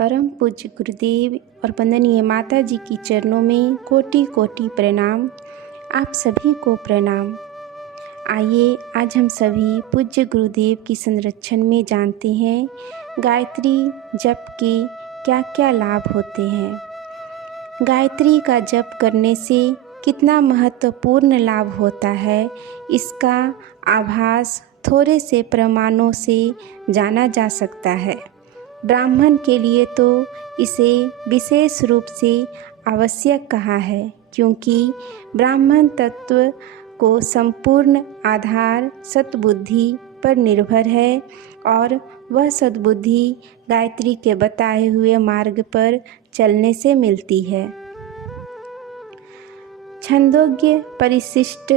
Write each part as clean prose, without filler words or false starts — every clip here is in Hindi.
परम पूज्य गुरुदेव और वंदनीय माता जी की चरणों में कोटि कोटि प्रणाम। आप सभी को प्रणाम। आइए आज हम सभी पूज्य गुरुदेव की संरक्षण में जानते हैं गायत्री जप के क्या क्या लाभ होते हैं। गायत्री का जप करने से कितना महत्वपूर्ण लाभ होता है, इसका आभास थोड़े से प्रमाणों से जाना जा सकता है। ब्राह्मण के लिए तो इसे विशेष रूप से आवश्यक कहा है, क्योंकि ब्राह्मण तत्व को संपूर्ण आधार सद्बुद्धि पर निर्भर है और वह सद्बुद्धि गायत्री के बताए हुए मार्ग पर चलने से मिलती है। छंदोग्य परिशिष्ट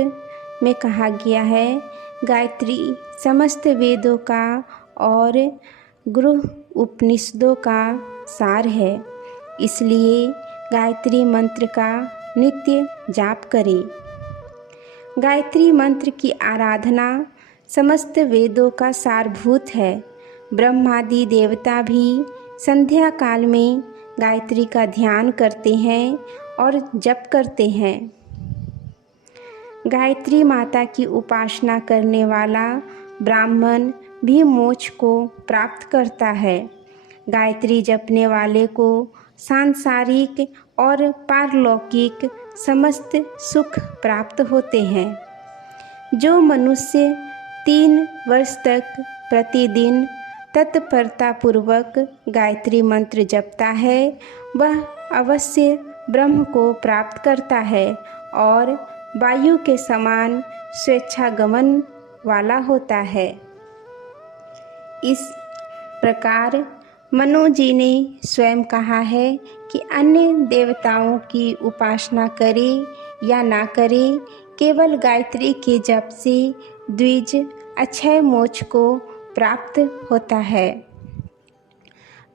में कहा गया है, गायत्री समस्त वेदों का और गृह उपनिषदों का सार है, इसलिए गायत्री मंत्र का नित्य जाप करें। गायत्री मंत्र की आराधना समस्त वेदों का सारभूत है। ब्रह्मादि देवता भी संध्या काल में गायत्री का ध्यान करते हैं और जप करते हैं। गायत्री माता की उपासना करने वाला ब्राह्मण भी मोक्ष को प्राप्त करता है। गायत्री जपने वाले को सांसारिक और पारलौकिक समस्त सुख प्राप्त होते हैं। जो मनुष्य 3 वर्ष तक प्रतिदिन तत्परतापूर्वक गायत्री मंत्र जपता है, वह अवश्य ब्रह्म को प्राप्त करता है और वायु के समान स्वेच्छागमन वाला होता है। इस प्रकार मनु जी ने स्वयं कहा है कि अन्य देवताओं की उपासना करे या ना करे, केवल गायत्री के जप से द्विज अक्षय मोक्ष को प्राप्त होता है।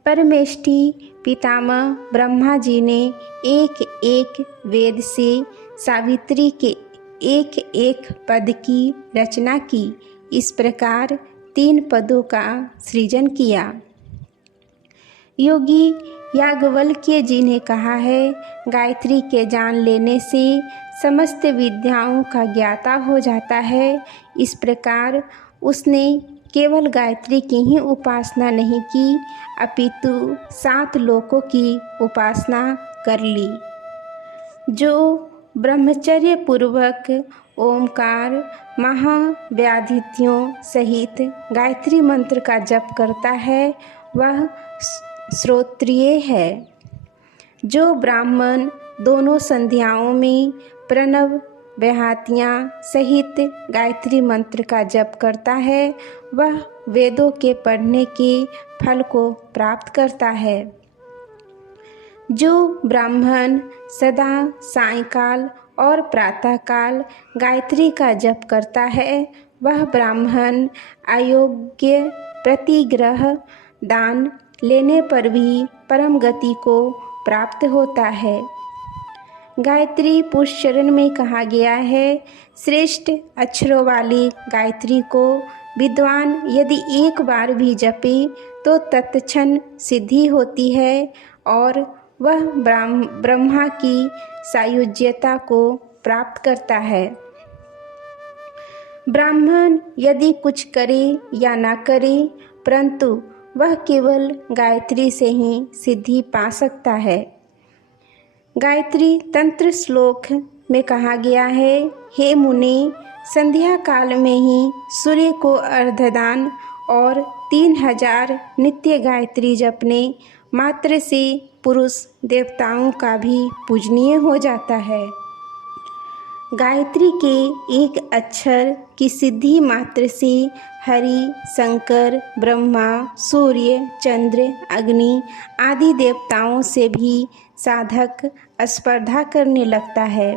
परमेष्ठी पितामह ब्रह्मा जी ने एक एक वेद से सावित्री के एक एक पद की रचना की। इस प्रकार 3 पदों का सृजन किया। योगी याज्ञवल्क्य जी ने कहा है, गायत्री के जान लेने से समस्त विद्याओं का ज्ञाता हो जाता है। इस प्रकार उसने केवल गायत्री की ही उपासना नहीं की, अपितु 7 लोकों की उपासना कर ली। जो ब्रह्मचर्य पूर्वक ओमकार महाव्याधित्यों सहित गायत्री मंत्र का जप करता है, वह श्रोत्रिय है। जो ब्राह्मण दोनों संध्याओं में प्रणव व्याहतियाँ सहित गायत्री मंत्र का जप करता है, वह वेदों के पढ़ने के फल को प्राप्त करता है। जो ब्राह्मण सदा सायंकाल और प्रातःकाल गायत्री का जप करता है, वह ब्राह्मण अयोग्य प्रतिग्रह दान लेने पर भी परम गति को प्राप्त होता है। गायत्री पुष्पचरण में कहा गया है, श्रेष्ठ अक्षरों वाली गायत्री को विद्वान यदि एक बार भी जपे तो तत्क्षण सिद्धि होती है और वह ब्रह्मा की सायुज्यता को प्राप्त करता है। ब्राह्मण यदि कुछ करे या ना करे, परंतु वह केवल गायत्री से ही सिद्धि पा सकता है। गायत्री तंत्र श्लोक में कहा गया है, हे मुनि, संध्या काल में ही सूर्य को अर्घदान और 3000 नित्य गायत्री जपने मात्र से पुरुष देवताओं का भी पूजनीय हो जाता है। गायत्री के एक अक्षर की सिद्धि मात्र से हरि, शंकर, ब्रह्मा, सूर्य, चंद्र, अग्नि आदि देवताओं से भी साधक स्पर्धा करने लगता है।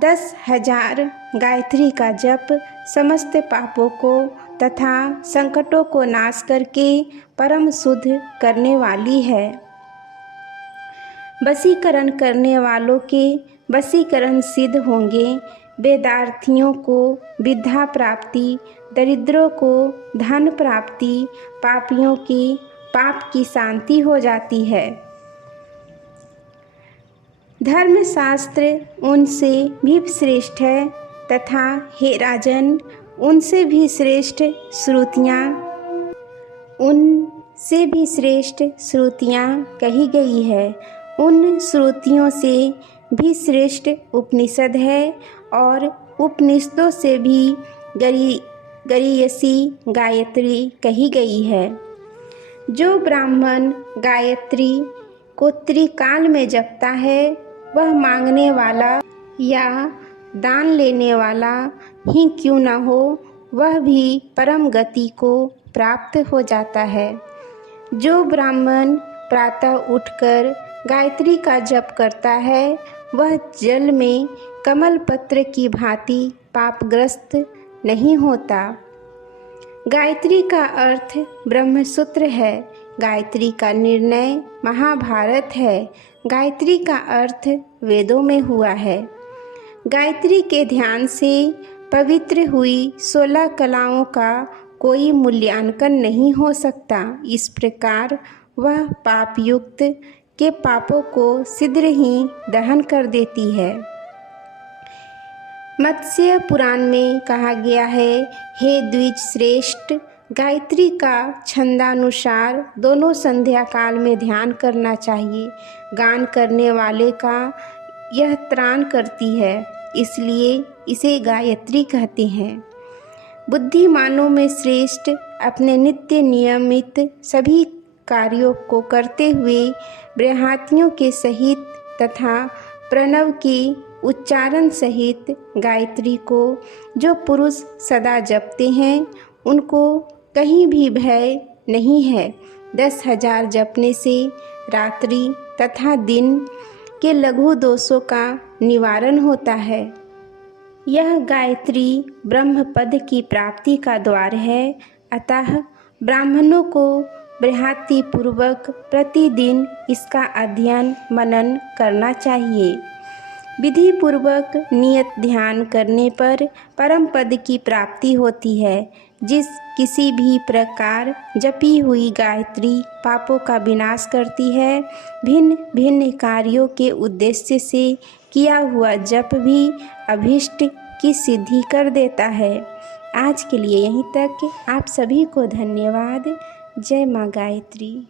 10,000 गायत्री का जप समस्त पापों को तथा संकटों को नाश करके परम शुद्ध करने वाली है। वशीकरण करने वालों के वशीकरण सिद्ध होंगे। वेदार्थियों को विद्या प्राप्ति, दरिद्रों को धन प्राप्ति, पापियों की पाप की शांति हो जाती है। धर्मशास्त्र उनसे भी श्रेष्ठ है तथा हे राजन, उनसे भी श्रेष्ठ श्रुतियाँ कही गई है। उन श्रुतियों से भी श्रेष्ठ उपनिषद है और उपनिषदों से भी गरीयसी गायत्री कही गई है। जो ब्राह्मण गायत्री को त्रिकाल में जपता है, वह मांगने वाला या दान लेने वाला ही क्यों न हो, वह भी परम गति को प्राप्त हो जाता है। जो ब्राह्मण प्रातः उठकर गायत्री का जप करता है, वह जल में कमल पत्र की भांति पापग्रस्त नहीं होता। गायत्री का अर्थ ब्रह्मसूत्र है। गायत्री का निर्णय महाभारत है। गायत्री का अर्थ वेदों में हुआ है। गायत्री के ध्यान से पवित्र हुई 16 कलाओं का कोई मूल्यांकन नहीं हो सकता। इस प्रकार वह पापयुक्त के पापों को शीघ्र ही दहन कर देती है। मत्स्य पुराण में कहा गया है, हे द्विज श्रेष्ठ, गायत्री का छंदानुसार दोनों संध्या काल में ध्यान करना चाहिए। गान करने वाले का यह त्राण करती है, इसलिए इसे गायत्री कहते हैं। बुद्धिमानों में श्रेष्ठ अपने नित्य नियमित सभी कार्यों को करते हुए बृहतियों के सहित तथा प्रणव के उच्चारण सहित गायत्री को जो पुरुष सदा जपते हैं, उनको कहीं भी भय नहीं है। 10,000 जपने से रात्रि तथा दिन के लघु दोषों का निवारण होता है। यह गायत्री ब्रह्म पद की प्राप्ति का द्वार है। अतः ब्राह्मणों को बृहति पूर्वक प्रतिदिन इसका अध्ययन मनन करना चाहिए। विधि पूर्वक नियत ध्यान करने पर परम पद की प्राप्ति होती है। जिस किसी भी प्रकार जपी हुई गायत्री पापों का विनाश करती है। भिन्न भिन्न कार्यों के उद्देश्य से किया हुआ जप भी अभीष्ट की सिद्धि कर देता है। आज के लिए यहीं तक। आप सभी को धन्यवाद। जय माँ गायत्री।